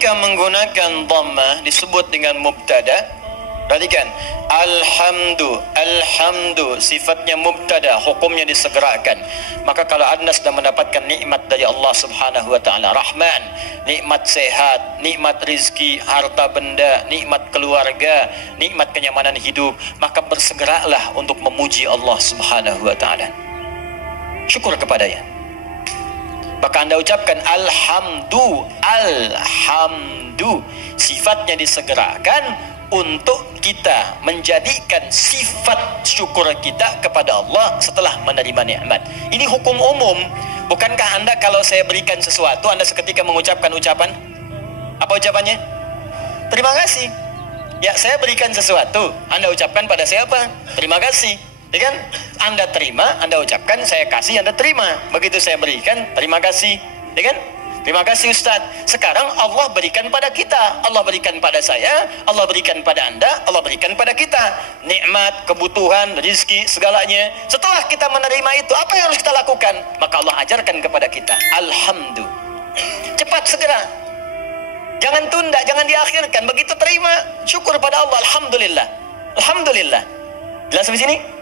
ketika menggunakan dhammah disebut dengan mubtada. Perhatikan, alhamdu sifatnya mubtada, hukumnya disegerakan. Maka kalau Anda sudah mendapatkan nikmat dari Allah Subhanahu wa taala, Rahman, nikmat sehat, nikmat rizki, harta benda, nikmat keluarga, nikmat kenyamanan hidup, maka bersegeralah untuk memuji Allah Subhanahu wa taala. Syukur kepadanya. Maka Anda ucapkan alhamdu, sifatnya disegerakan untuk kita menjadikan sifat syukur kita kepada Allah setelah menerima nikmat. Ini hukum umum. Bukankah Anda kalau saya berikan sesuatu, Anda seketika mengucapkan ucapan? Apa ucapannya? Terima kasih. Ya, saya berikan sesuatu, Anda ucapkan pada saya apa? Terima kasih. Ya kan? Anda terima, Anda ucapkan, saya kasih, Anda terima. Begitu saya berikan, terima kasih. Ya kan? Terima kasih Ustaz. Sekarang Allah berikan pada kita, Allah berikan pada saya, Allah berikan pada Anda, Allah berikan pada kita. Nikmat, kebutuhan, rizki, segalanya. Setelah kita menerima itu, apa yang harus kita lakukan? Maka Allah ajarkan kepada kita, alhamdu. Cepat segera. Jangan tunda, jangan diakhirkan. Begitu terima, syukur pada Allah, alhamdulillah. Alhamdulillah. Jelas sampai sini?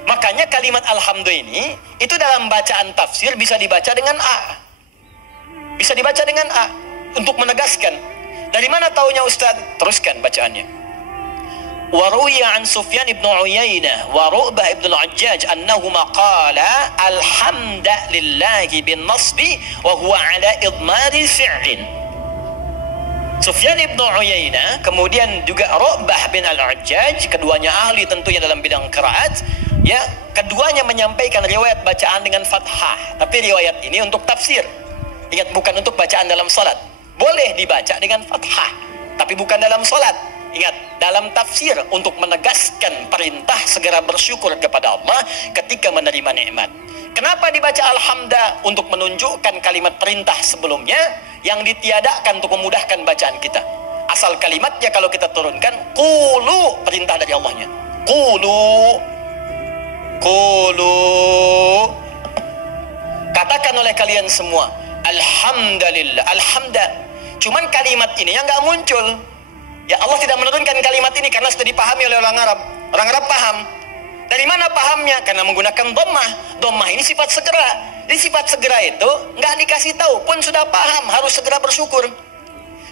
Makanya kalimat alhamdu ini, itu dalam bacaan tafsir bisa dibaca dengan A. Bisa dibaca dengan A untuk menegaskan. Dari mana taunya Ustaz? Teruskan bacaannya. Wa ruwiya an Sufyan ibn Uyainah wa Ru'bah ibn al-Hajjaj annahuma qala alhamdulillahi bin nasbi wa huwa ala idmari fi'lin. Sufyan ibn Uyainah kemudian juga Ru'bah bin al-Hajjaj, keduanya ahli tentunya dalam bidang qiraat, ya, keduanya menyampaikan riwayat bacaan dengan fathah, tapi riwayat ini untuk tafsir. Ingat, bukan untuk bacaan dalam salat. Boleh dibaca dengan fathah, tapi bukan dalam salat. Ingat, dalam tafsir untuk menegaskan perintah segera bersyukur kepada Allah ketika menerima nikmat. Kenapa dibaca alhamda? Untuk menunjukkan kalimat perintah sebelumnya yang ditiadakan untuk memudahkan bacaan kita. Asal kalimatnya kalau kita turunkan, qulu, perintah dari Allahnya. Qulu. Katakan oleh kalian semua, alhamdulillah, alhamda. Cuman kalimat ini yang nggak muncul. Ya, Allah tidak menurunkan kalimat ini karena sudah dipahami oleh orang Arab. Orang Arab paham. Dari mana pahamnya? Karena menggunakan dhammah. Dhammah ini sifat segera. Jadi sifat segera itu nggak dikasih tahu pun sudah paham, harus segera bersyukur.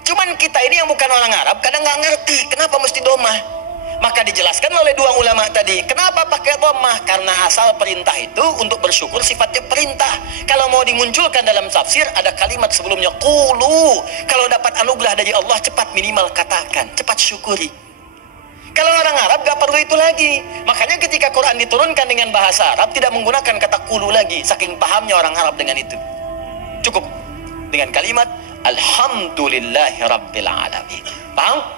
Cuman kita ini yang bukan orang Arab kadang nggak ngerti kenapa mesti dhammah. Maka dijelaskan oleh dua ulama tadi, kenapa pakai dhammah? Karena asal perintah itu untuk bersyukur sifatnya perintah. Kalau mau dimunculkan dalam tafsir ada kalimat sebelumnya qulu. Kalau dapat anugerah dari Allah cepat minimal katakan, cepat syukuri. Kalau orang Arab gak perlu itu lagi. Makanya ketika Quran diturunkan dengan bahasa Arab tidak menggunakan kata qulu lagi, saking pahamnya orang Arab dengan itu. Cukup dengan kalimat alhamdulillahi rabbil alamin. Paham?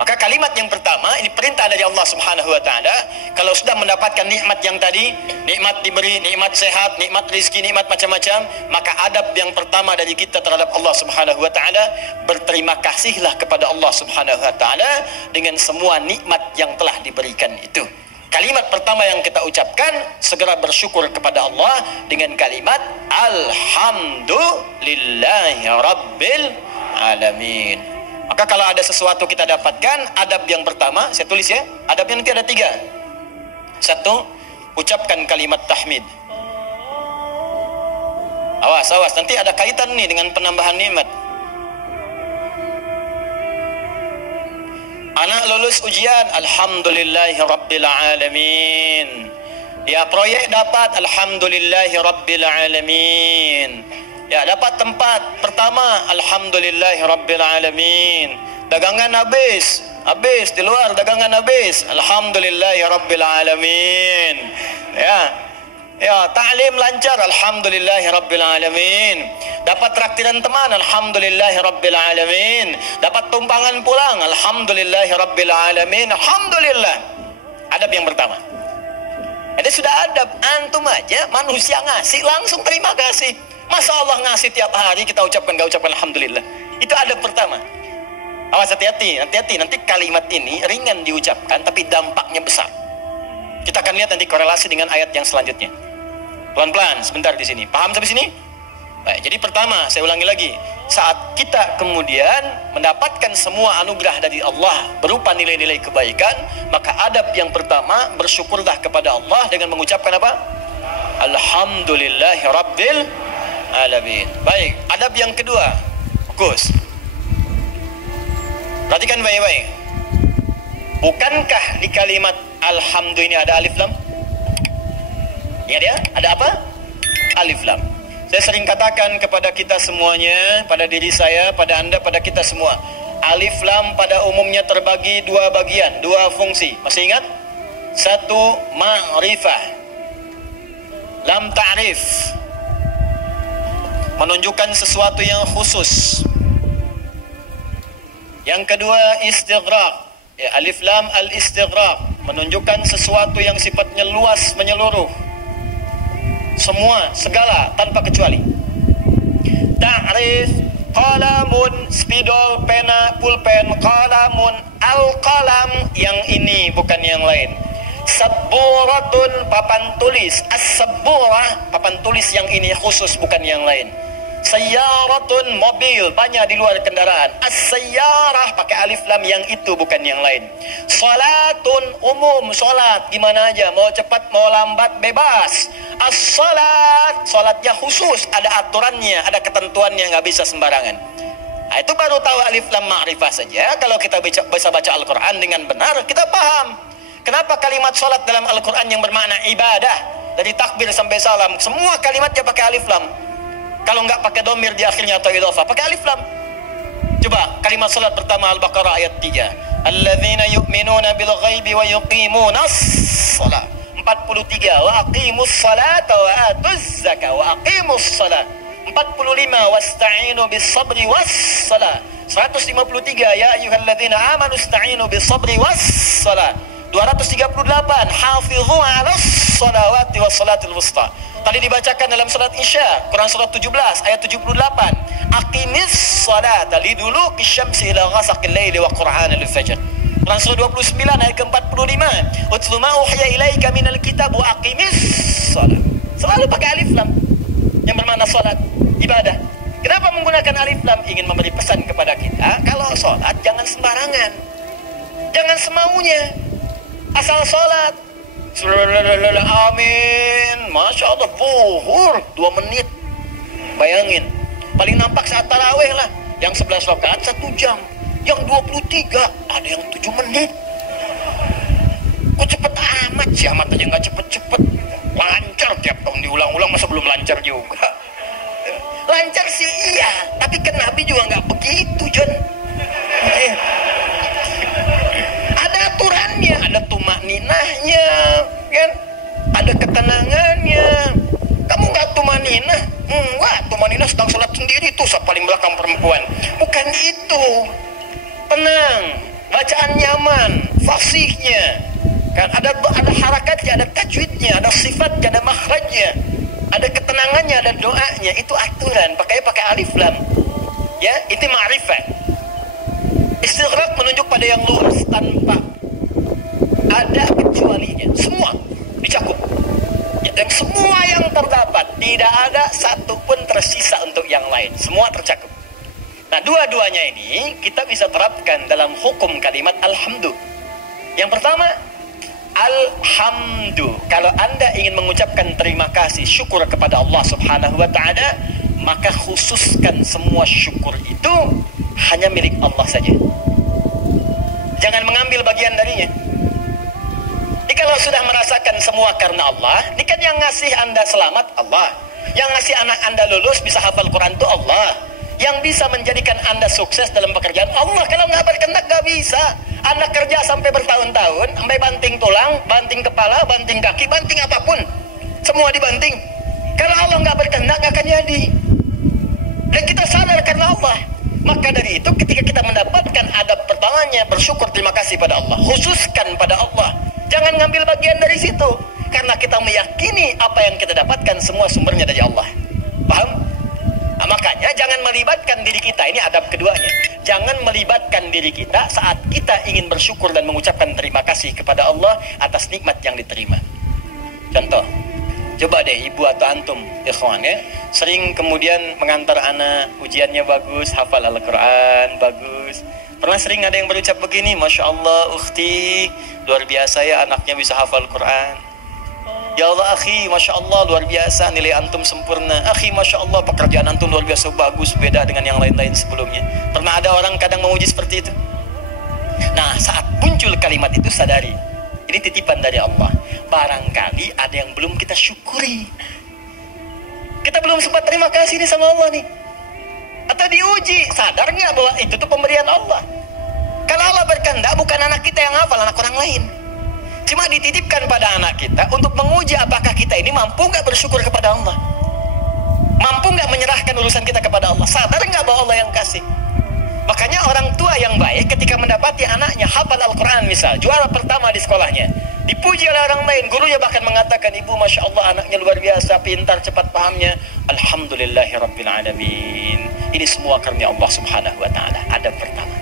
Maka kalimat yang pertama, ini perintah dari Allah Subhanahu wa ta'ala. Kalau sudah mendapatkan nikmat yang tadi, nikmat diberi, nikmat sehat, nikmat rizki, nikmat macam-macam, maka adab yang pertama dari kita terhadap Allah Subhanahu wa ta'ala, berterima kasihlah kepada Allah Subhanahu wa ta'ala dengan semua nikmat yang telah diberikan itu. Kalimat pertama yang kita ucapkan, segera bersyukur kepada Allah dengan kalimat alhamdulillahi rabbil alamin. Maka kalau ada sesuatu kita dapatkan, adab yang pertama, saya tulis ya, adabnya nanti ada 3. 1, ucapkan kalimat tahmid. Awas, nanti ada kaitan nih dengan penambahan nikmat. Anak lulus ujian, alhamdulillahi rabbil alamin. Ya, proyek dapat, alhamdulillahi rabbil alamin. Ya, dapat tempat pertama, alhamdulillahi rabbil alamin. Dagangan habis di luar, dagangan habis, alhamdulillahi rabbil alamin. Ya, ta'lim lancar, alhamdulillahi rabbil alamin. Dapat traktiran teman, alhamdulillahi rabbil alamin. Dapat tumpangan pulang, alhamdulillahi rabbil alamin. Alhamdulillah. Adab yang pertama. Ini sudah adab, antum aja manusia ngasih langsung terima kasih. Masa Allah ngasih tiap hari kita ucapkan gak ucapkan alhamdulillah? Itu adab pertama. Awas, hati-hati, nanti kalimat ini ringan diucapkan tapi dampaknya besar. Kita akan lihat nanti korelasi dengan ayat yang selanjutnya. Pelan-pelan, sebentar di sini. Paham sampai sini? Baik, jadi pertama, saya ulangi lagi, saat kita kemudian mendapatkan semua anugerah dari Allah berupa nilai-nilai kebaikan, maka adab yang pertama, bersyukurlah kepada Allah dengan mengucapkan apa? Alhamdulillahi Rabbil Alamin. Baik, adab yang kedua, fokus. Perhatikan baik-baik. Bukankah di kalimat Alhamdulillah ini ada alif lam? Ingat ya, ada apa? Alif lam. Saya sering katakan kepada kita semuanya, pada diri saya, pada Anda, pada kita semua, alif lam pada umumnya terbagi dua bagian, dua fungsi. Masih ingat? Satu, ma'rifah, lam ta'rif, menunjukkan sesuatu yang khusus. Yang kedua, istighraq, ya, alif lam al-istighraq, menunjukkan sesuatu yang sifatnya luas, menyeluruh, semua, segala, tanpa kecuali. Ta'rif, qalamun, spidol, pena, pulpen, qalamun, al-qalam, yang ini bukan yang lain. Sabburatun, papan tulis, as-sabburah, papan tulis yang ini khusus, bukan yang lain. Sayyaratun, mobil, banyak di luar kendaraan. As-sayyarah, pakai alif lam, yang itu bukan yang lain. Salatun, umum, salat, gimana aja, mau cepat, mau lambat, bebas. As-salat, salatnya khusus, ada aturannya, ada ketentuannya, nggak bisa sembarangan. Nah, itu baru tahu alif lam ma'rifah saja. Kalau kita bisa baca Al-Quran dengan benar, kita paham kenapa kalimat salat dalam Al-Quran yang bermakna ibadah, dari takbir sampai salam, semua kalimatnya pakai alif lam. Kalau nggak pakai domir di akhirnya atau idhofah, pakai alif lam. Coba kalimat salat pertama Al-Baqarah ayat 3. Alladzina yu'minuna bil ghaibi wa yuqimunas shalah. 43. Wa aqimus salata wa atuz zakah wa aqimus salat. 45. Wasta'inu bis sabri was salah. 153. Ya ayyuhalladzina amanu ista'inu bis sabri was salah. 238. Hafidhu 'alas salawati was salatil wusta. Tadi dibacakan dalam salat Isya, Quran surat 17 ayat 78. Aqimis salata liduluki syamsi ila ghasaqil laili wa qur'anal fajr. Quran surah 29 ayat ke-45. Utlu ma uhiya ilaika minal kitab wa aqimis salat. Selalu pakai alif lam yang bermakna salat, ibadah. Kenapa menggunakan alif lam? Ingin memberi pesan kepada kita, kalau salat jangan sembarangan. Jangan semaunya. Asal salat. Amin. Masya Allah, zuhur 2 menit. Bayangin, paling nampak saat tarawih lah. Yang 11 rakaat 1 jam, yang 23 ada yang 7 menit. Kok cepet amat sih? Amat aja nggak cepet-cepet. Lancar tiap tahun diulang-ulang, masa belum lancar juga? Lancar sih iya, tapi kan Nabi juga nggak begitu, John. Ada aturannya, ada tumakninahnya, kan? Ada ketenangannya. Kamu nggak tumakninah? Wah, tumakninah sedang sholat sendiri tuh, paling belakang perempuan. Bukan itu. Tenang, bacaan nyaman, fasihnya, kan? Ada harakatnya, ada tajwidnya, ada sifatnya, ada makhrajnya, ada ketenangannya, ada doanya. Itu aturan. Pakai alif lam. Ya, itu ma'rifat. Istighraq menunjuk pada yang luas, tanpa ada kecualinya. Semua dicakup. Ya, dan semua yang terdapat, tidak ada satu pun tersisa untuk yang lain. Semua tercakup. Nah, dua-duanya ini kita bisa terapkan dalam hukum kalimat alhamdu. Yang pertama, alhamdu. Kalau Anda ingin mengucapkan terima kasih, syukur kepada Allah Subhanahu wa ta'ala, maka khususkan semua syukur itu hanya milik Allah saja. Jangan mengambil bagian darinya. Ini kalau sudah merasakan semua karena Allah, ini kan yang ngasih Anda selamat Allah, yang ngasih anak Anda lulus bisa hafal Quran itu Allah, yang bisa menjadikan Anda sukses dalam pekerjaan Allah. Kalau nggak berkehendak nggak bisa. Anda kerja sampai bertahun-tahun, sampai banting tulang, banting kepala, banting kaki, banting apapun, semua dibanting. Kalau Allah nggak berkehendak nggak akan jadi. Dan kita sadar karena Allah. Maka dari itu ketika kita mendapatkan adab pertamanya, bersyukur, terima kasih pada Allah, khususkan pada Allah. Jangan ngambil bagian dari situ, karena kita meyakini apa yang kita dapatkan semua sumbernya dari Allah. Paham? Nah, makanya jangan melibatkan diri kita, ini adab keduanya. Jangan melibatkan diri kita saat kita ingin bersyukur dan mengucapkan terima kasih kepada Allah atas nikmat yang diterima. Contoh, Coba deh ibu atau antum, ikhwan ya, sering kemudian mengantar anak, ujiannya bagus, hafal Al-Quran, bagus. Pernah sering ada yang berucap begini, Masya Allah, ukhti, luar biasa ya anaknya bisa hafal Quran. Ya Allah, akhi, Masya Allah, luar biasa, nilai antum sempurna. Akhi, Masya Allah, pekerjaan antum luar biasa bagus, beda dengan yang lain-lain sebelumnya. Pernah ada orang kadang memuji seperti itu? Nah, saat muncul kalimat itu sadari, ini titipan dari Allah. Barangkali ada yang belum kita syukuri. Kita belum sempat terima kasih nih sama Allah nih. Atau diuji, sadar nggak bahwa itu tuh pemberian Allah. Kalau Allah berkehendak, bukan anak kita yang hafal, anak orang lain. Cuma dititipkan pada anak kita untuk menguji apakah kita ini mampu nggak bersyukur kepada Allah. Mampu nggak menyerahkan urusan kita kepada Allah. Sadar nggak bahwa Allah yang kasih. Makanya orang tua yang baik ketika mendapati anaknya hafal Al-Quran misal, juara pertama di sekolahnya, dipuji oleh orang lain, gurunya bahkan mengatakan, ibu Masya Allah anaknya luar biasa, pintar, cepat pahamnya. Alhamdulillahirrabbilalamin. Ini semua karunia Allah subhanahu wa ta'ala. Adab pertama.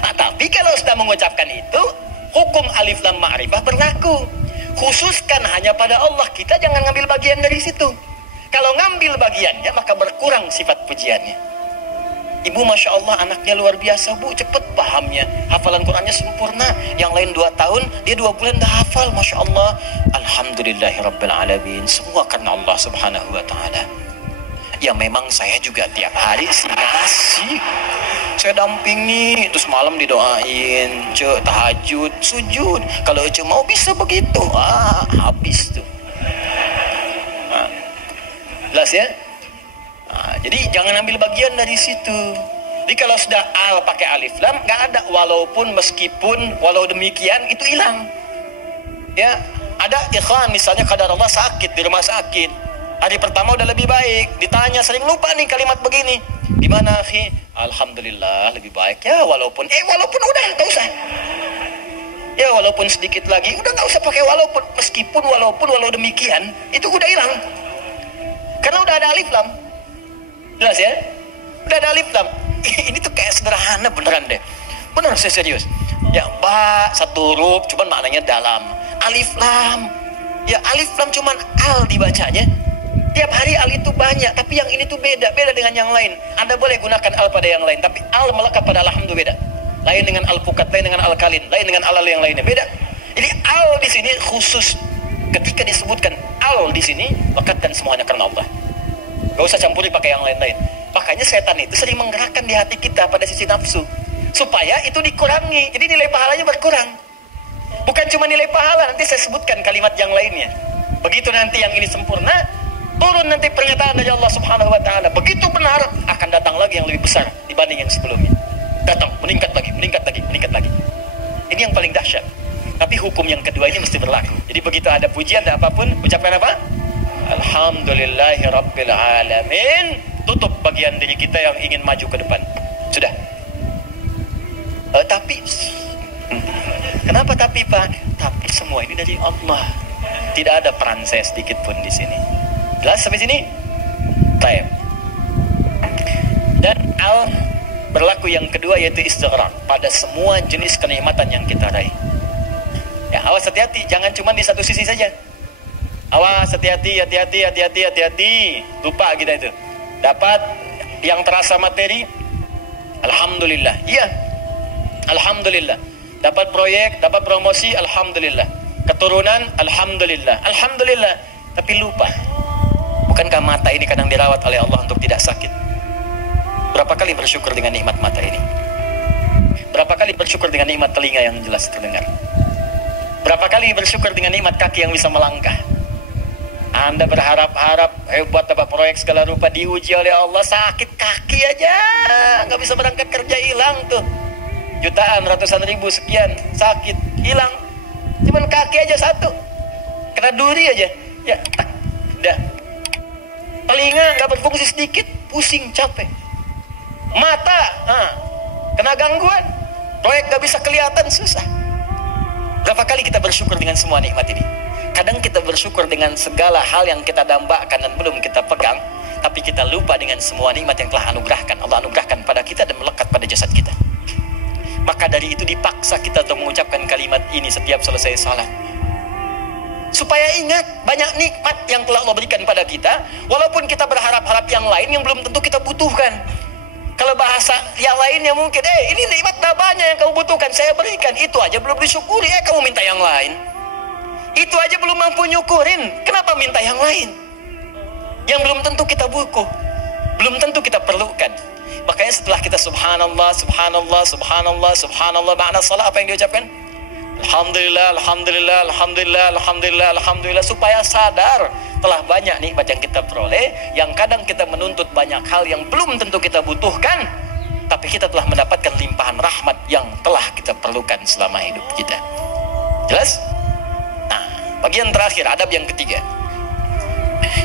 Nah, tapi kalau sudah mengucapkan itu, hukum alif lam ma'rifah berlaku. Khususkan hanya pada Allah, kita jangan ngambil bagian dari situ. Kalau ngambil bagiannya, maka berkurang sifat pujiannya. Ibu Masya Allah anaknya luar biasa bu, cepet pahamnya, hafalan Qurannya sempurna. Yang lain 2 tahun, dia 2 bulan dah hafal. Masya Allah. Alhamdulillahirrabbilalamin. Semua karena Allah subhanahu wa ta'ala. Ya memang saya juga tiap hari sih ngasih, saya dampingi, terus malam didoain, cek tahajud, sujud. Kalau cek mau bisa begitu, habis tuh. Jelas ya? Jadi jangan ambil bagian dari situ. Jadi kalau sudah al pakai alif lam, nggak ada walaupun, meskipun, walau demikian, itu hilang. Ya, ada ikhwan misalnya kadar Allah sakit di rumah sakit. Hari pertama udah lebih baik, ditanya sering lupa nih kalimat begini. Gimana akhi? Alhamdulillah lebih baik ya, walaupun udah nggak usah. Ya walaupun sedikit lagi, udah nggak usah pakai walaupun, meskipun, walaupun, walau demikian, itu udah hilang. Karena udah ada alif lam. Jelas ya? Udah ada alif lam. Ini tuh kayak sederhana beneran deh. Bener, saya serius. Ya, ba, satu huruf, cuman maknanya dalam. Alif lam. Ya, alif lam cuman al dibacanya. Tiap hari al itu banyak, tapi yang ini tuh beda dengan yang lain. Anda boleh gunakan al pada yang lain, tapi al melekat pada alhamdu beda. Lain dengan al pukat, lain dengan al kalin, lain dengan al yang lainnya, beda. Jadi al di sini khusus. Ketika disebutkan al di sini, lekatkan semuanya karena Allah. Gak usah campuri pakai yang lain-lain. Makanya setan itu sering menggerakkan di hati kita pada sisi nafsu, supaya itu dikurangi. Jadi nilai pahalanya berkurang. Bukan cuma nilai pahala, nanti saya sebutkan kalimat yang lainnya. Begitu nanti yang ini sempurna, turun nanti pernyataan dari Allah subhanahu wa ta'ala. Begitu benar, akan datang lagi yang lebih besar dibanding yang sebelumnya. Datang, meningkat lagi, meningkat lagi, meningkat lagi. Ini yang paling dahsyat. Tapi hukum yang kedua ini mesti berlaku. Jadi begitu ada pujian, ada apapun, ucapkan apa? Alhamdulillahirrabbilalamin. Tutup bagian diri kita yang ingin maju ke depan. Sudah. Tapi kenapa tapi Pak? Tapi semua ini dari Allah. Tidak ada peran saya sedikit pun di sini. Jelas sampai sini? Baik. Dan al berlaku yang kedua yaitu istighraq pada semua jenis kenikmatan yang kita raih. Ya, awas hati-hati, jangan cuma di satu sisi saja. Awas hati-hati. Lupa kita itu. Dapat yang terasa materi, alhamdulillah. Iya. Alhamdulillah. Dapat proyek, dapat promosi, alhamdulillah. Keturunan, alhamdulillah. Alhamdulillah. Tapi lupa. Bukankah mata ini kadang dirawat oleh Allah untuk tidak sakit? Berapa kali bersyukur dengan nikmat mata ini? Berapa kali bersyukur dengan nikmat telinga yang jelas terdengar? Berapa kali bersyukur dengan nikmat kaki yang bisa melangkah? Anda berharap-harap buat dapat proyek segala rupa, diuji oleh Allah, sakit kaki aja, nggak bisa berangkat kerja, hilang tuh jutaan, ratusan ribu, sekian, sakit, hilang. Cuman kaki aja satu, kena duri aja, ya, udah. Telinga nggak berfungsi sedikit, pusing, capek. Mata, kena gangguan, proyek nggak bisa kelihatan, susah. Berapa kali kita bersyukur dengan semua nikmat ini? Kadang kita bersyukur dengan segala hal yang kita dambakan dan belum kita pegang, tapi kita lupa dengan semua nikmat yang telah Allah anugerahkan pada kita dan melekat pada jasad kita. Maka dari itu dipaksa kita untuk mengucapkan kalimat ini setiap selesai salat. Supaya ingat banyak nikmat yang telah Allah berikan pada kita, walaupun kita berharap-harap yang lain yang belum tentu kita butuhkan. Kalau bahasa yang lainnya mungkin, ini nikmat banyak yang kamu butuhkan, saya berikan, itu aja belum disyukuri, kamu minta yang lain. Itu aja belum mampu nyukurin, kenapa minta yang lain? Yang belum tentu kita butuh, belum tentu kita perlukan. Makanya setelah kita subhanallah, subhanallah, subhanallah, subhanallah, makna salat apa yang diucapkan? Alhamdulillah, alhamdulillah, alhamdulillah, alhamdulillah, alhamdulillah, supaya sadar telah banyak nikmat yang kita peroleh, yang kadang kita menuntut banyak hal yang belum tentu kita butuhkan, tapi kita telah mendapatkan limpahan rahmat yang telah kita perlukan selama hidup kita. Jelas? Nah, bagian terakhir, adab yang ketiga.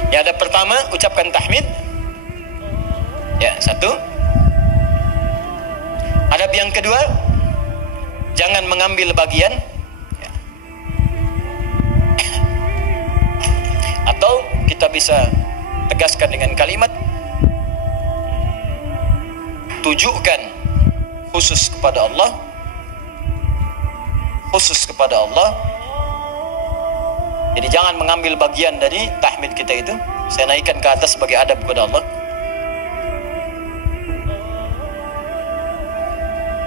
Ya, adab pertama, ucapkan tahmid. Ya, satu. Adab yang kedua, jangan mengambil bagian, ya. Atau kita bisa tegaskan dengan kalimat, tujukan khusus kepada Allah, khusus kepada Allah. Jadi jangan mengambil bagian dari tahmid kita itu, saya naikkan ke atas sebagai adab kepada Allah.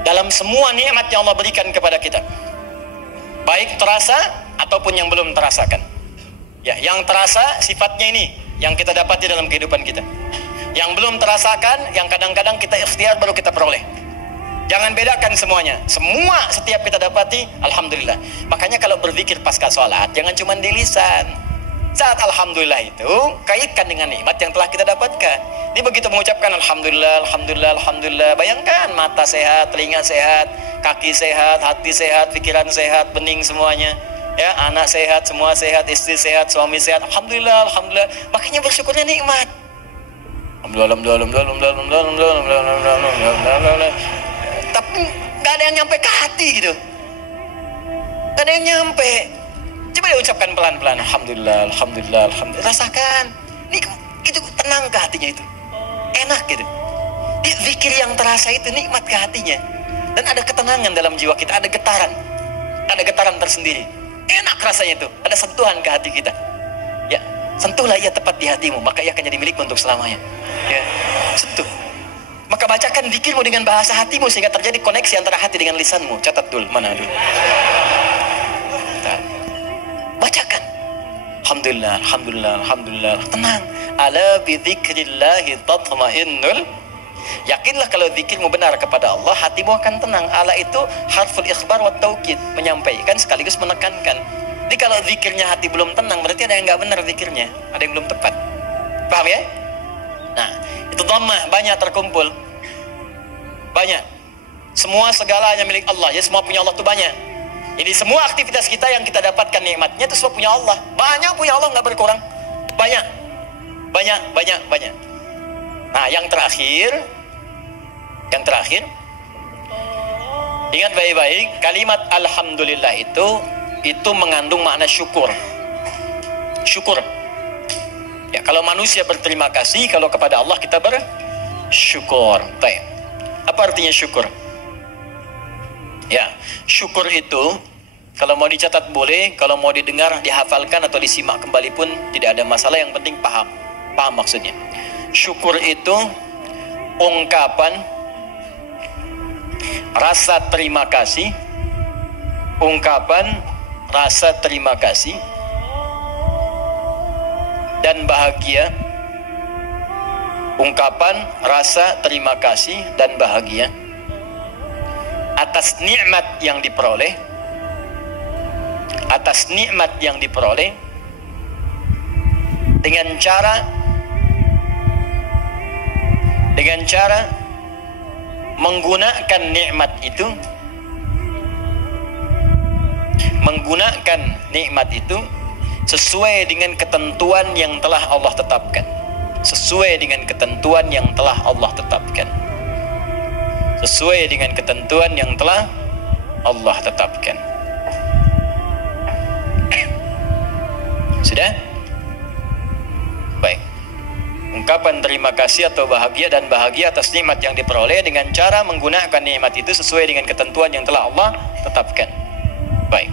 Dalam semua nikmat yang Allah berikan kepada kita, baik terasa ataupun yang belum terasakan. Ya, yang terasa sifatnya ini yang kita dapati dalam kehidupan kita. Yang belum terasakan, yang kadang-kadang kita ikhtiar baru kita peroleh. Jangan bedakan semuanya. Semua setiap kita dapati, alhamdulillah. Makanya kalau berzikir pasca sholat, jangan cuma di lisan. Saat alhamdulillah itu kaitkan dengan nikmat yang telah kita dapatkan. Ini begitu mengucapkan alhamdulillah, alhamdulillah, alhamdulillah, bayangkan mata sehat, telinga sehat, kaki sehat, hati sehat, pikiran sehat, bening semuanya. Ya, anak sehat, semua sehat, istri sehat, suami sehat. Alhamdulillah, alhamdulillah. Makanya bersyukurnya nikmat. Tapi nggak ada yang nyampe ke hati gitu. Nggak ada yang nyampe. Coba diucapkan pelan-pelan, alhamdulillah, alhamdulillah, alhamdulillah. Rasakan, ini itu tenang ke hatinya itu, enak gitu. Di zikir yang terasa itu nikmat ke hatinya, dan ada ketenangan dalam jiwa kita, ada getaran tersendiri, enak rasanya itu, ada sentuhan ke hati kita. Ya, sentuhlah ia tepat di hatimu, maka ia akan jadi milikmu untuk selamanya. Ya, sentuh. Maka bacakan zikirmu dengan bahasa hatimu sehingga terjadi koneksi antara hati dengan lisanmu. Catat dulu, mana dulu. Bacakan alhamdulillah, alhamdulillah, alhamdulillah, tenang. Ala bi dzikrillahi tatma'innul. Yakinlah kalau zikirmu benar kepada Allah, hatimu akan tenang. Ala itu harful ikhbar wa taukid, menyampaikan sekaligus menekankan. Jadi kalau zikirnya hati belum tenang, berarti ada yang nggak benar zikirnya, ada yang belum tepat. Paham ya? Nah, itu dhammah banyak terkumpul, banyak. Semua segalanya milik Allah, ya semua punya Allah itu banyak. Jadi semua aktivitas kita yang kita dapatkan nikmatnya itu semua punya Allah. Banyak punya Allah, nggak berkurang. Banyak. Nah, yang terakhir, ingat baik-baik, kalimat alhamdulillah itu mengandung makna syukur. Syukur. Ya, kalau manusia berterima kasih, kalau kepada Allah kita bersyukur. Baik. Apa artinya syukur? Ya, syukur itu kalau mau dicatat boleh, kalau mau didengar, dihafalkan atau disimak kembali pun tidak ada masalah, yang penting paham maksudnya. Syukur itu ungkapan rasa terima kasih, dan bahagia. Ungkapan rasa terima kasih dan bahagia atas nikmat yang diperoleh, dengan cara menggunakan nikmat itu sesuai dengan ketentuan yang telah Allah tetapkan. Sudah? Baik. Ungkapan terima kasih atau bahagia dan bahagia atas nikmat yang diperoleh dengan cara menggunakan nikmat itu sesuai dengan ketentuan yang telah Allah tetapkan. Baik.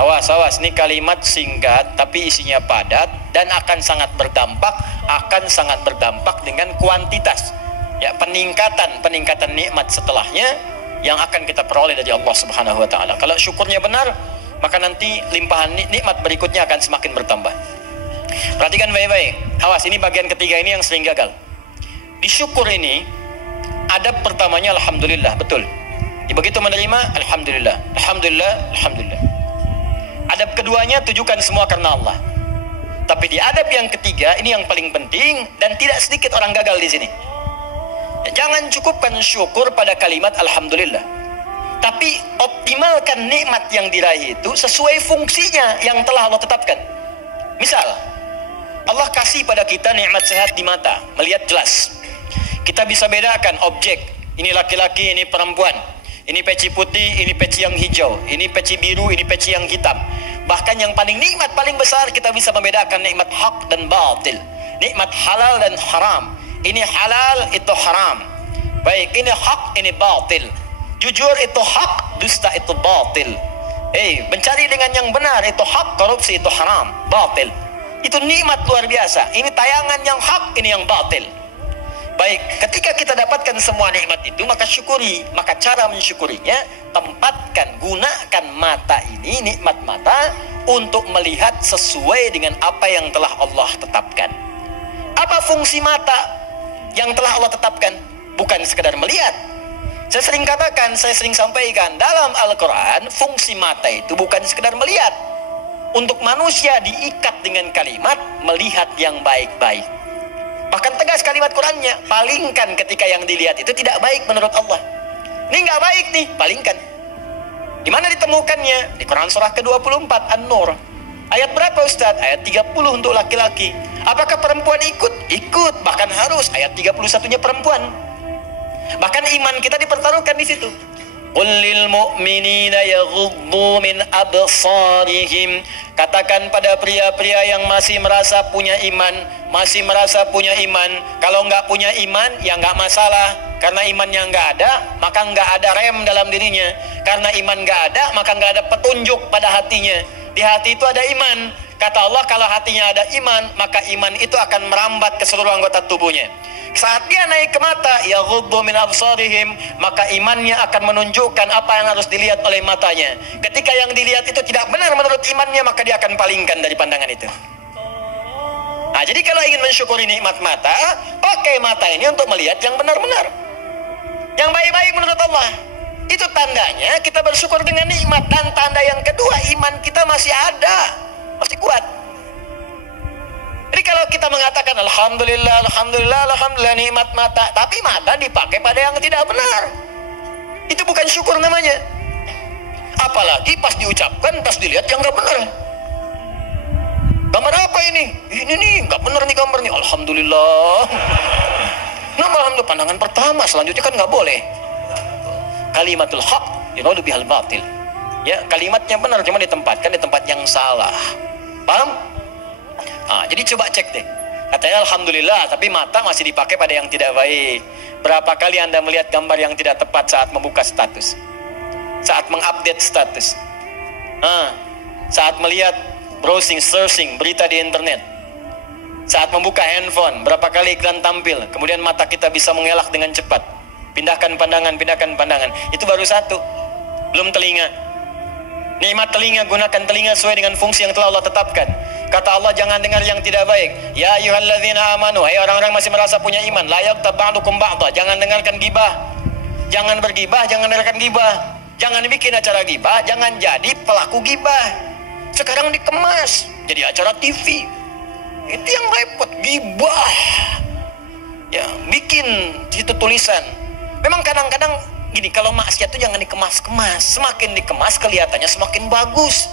Awas, ini kalimat singkat tapi isinya padat dan akan sangat berdampak dengan kuantitas. Ya, peningkatan nikmat setelahnya yang akan kita peroleh dari Allah Subhanahu wa taala. Kalau syukurnya benar, maka nanti limpahan nikmat berikutnya akan semakin bertambah. Perhatikan baik-baik. Awas, ini bagian ketiga ini yang sering gagal. Di syukur ini, adab pertamanya alhamdulillah, betul. Begitu menerima, alhamdulillah. Adab keduanya, tujukan semua karena Allah. Tapi di adab yang ketiga, ini yang paling penting dan tidak sedikit orang gagal di sini. Jangan cukupkan syukur pada kalimat alhamdulillah, tapi optimalkan nikmat yang diraih itu sesuai fungsinya yang telah Allah tetapkan. Misal, Allah kasih pada kita nikmat sehat di mata, melihat jelas. Kita bisa bedakan objek, ini laki-laki, ini perempuan, ini peci putih, ini peci yang hijau, ini peci biru, ini peci yang hitam. Bahkan yang paling nikmat paling besar, kita bisa membedakan nikmat hak dan batil, nikmat halal dan haram. Ini halal, itu haram. Baik, ini hak, ini batil. Jujur itu hak, dusta itu batil. Mencari dengan yang benar itu hak, korupsi itu haram, batil. Itu nikmat luar biasa. Ini tayangan yang hak, ini yang batil. Baik, ketika kita dapatkan semua nikmat itu, maka syukuri. Maka cara mensyukurinya, tempatkan, gunakan mata ini, nikmat mata, untuk melihat sesuai dengan apa yang telah Allah tetapkan. Apa fungsi mata yang telah Allah tetapkan? Bukan sekedar melihat. Saya sering katakan, saya sering sampaikan, dalam Al-Quran, fungsi mata itu bukan sekedar melihat. Untuk manusia diikat dengan kalimat melihat yang baik-baik. Bahkan tegas kalimat Qurannya, palingkan ketika yang dilihat itu tidak baik menurut Allah. Ini nggak baik nih, palingkan. Di mana ditemukannya? Di Quran surah ke-24 An-Nur. Ayat berapa Ustaz? Ayat 30 untuk laki-laki. Apakah perempuan ikut? Ikut, bahkan harus. Ayat 31-nya perempuan. Bahkan iman kita dipertaruhkan di situ. Qul lil mu'minina yaghuddu min absarihim. Katakan pada pria-pria yang masih merasa punya iman, kalau nggak punya iman, ya nggak masalah. Karena imannya nggak ada, maka nggak ada rem dalam dirinya. Karena iman nggak ada, maka nggak ada petunjuk pada hatinya. Di hati itu ada iman. Kata Allah, kalau hatinya ada iman, maka iman itu akan merambat ke seluruh anggota tubuhnya. Saat dia naik ke mata, yaghuddu min absarihim, maka imannya akan menunjukkan apa yang harus dilihat oleh matanya. Ketika yang dilihat itu tidak benar menurut imannya, maka dia akan palingkan dari pandangan itu. Nah, jadi kalau ingin mensyukuri nikmat mata, pakai mata ini untuk melihat yang benar-benar, yang baik-baik menurut Allah. Itu tandanya kita bersyukur dengan nikmat. Dan tanda yang kedua, iman kita masih ada, masih kuat. Jadi kalau kita mengatakan alhamdulillah nikmat mata, tapi mata dipakai pada yang tidak benar, itu bukan syukur namanya. Apalagi pas diucapkan, pas dilihat yang nggak benar. Gambar apa ini? Ini nih nggak benar nih gambar nih. Alhamdulillah. Nah, alhamdulillah pandangan pertama, selanjutnya kan nggak boleh. Kalimatul haq yuradu bihal batil. Ya, kalimatnya benar cuma ditempatkan di tempat yang salah. Paham? Nah, jadi coba cek deh. Katanya alhamdulillah, tapi mata masih dipakai pada yang tidak baik. Berapa kali Anda melihat gambar yang tidak tepat saat membuka status, saat mengupdate status, saat melihat browsing, searching berita di internet, saat membuka handphone, berapa kali iklan tampil, kemudian mata kita bisa mengelak dengan cepat. Pindahkan pandangan. Itu baru satu. Belum telinga. Nikmat telinga, gunakan telinga sesuai dengan fungsi yang telah Allah tetapkan. Kata Allah, jangan dengar yang tidak baik. Ya ayyuhalladzina amanu, hai orang-orang masih merasa punya iman, la yaghtab ba'dukum ba'dha, jangan dengarkan gibah. Jangan bergibah, jangan dengarkan gibah. Jangan bikin acara gibah, jangan jadi pelaku gibah. Sekarang dikemas jadi acara TV. Itu yang repot, gibah. Ya, bikin situ tulisan. Memang kadang-kadang gini, kalau maksiat itu jangan dikemas-kemas. Semakin dikemas kelihatannya semakin bagus.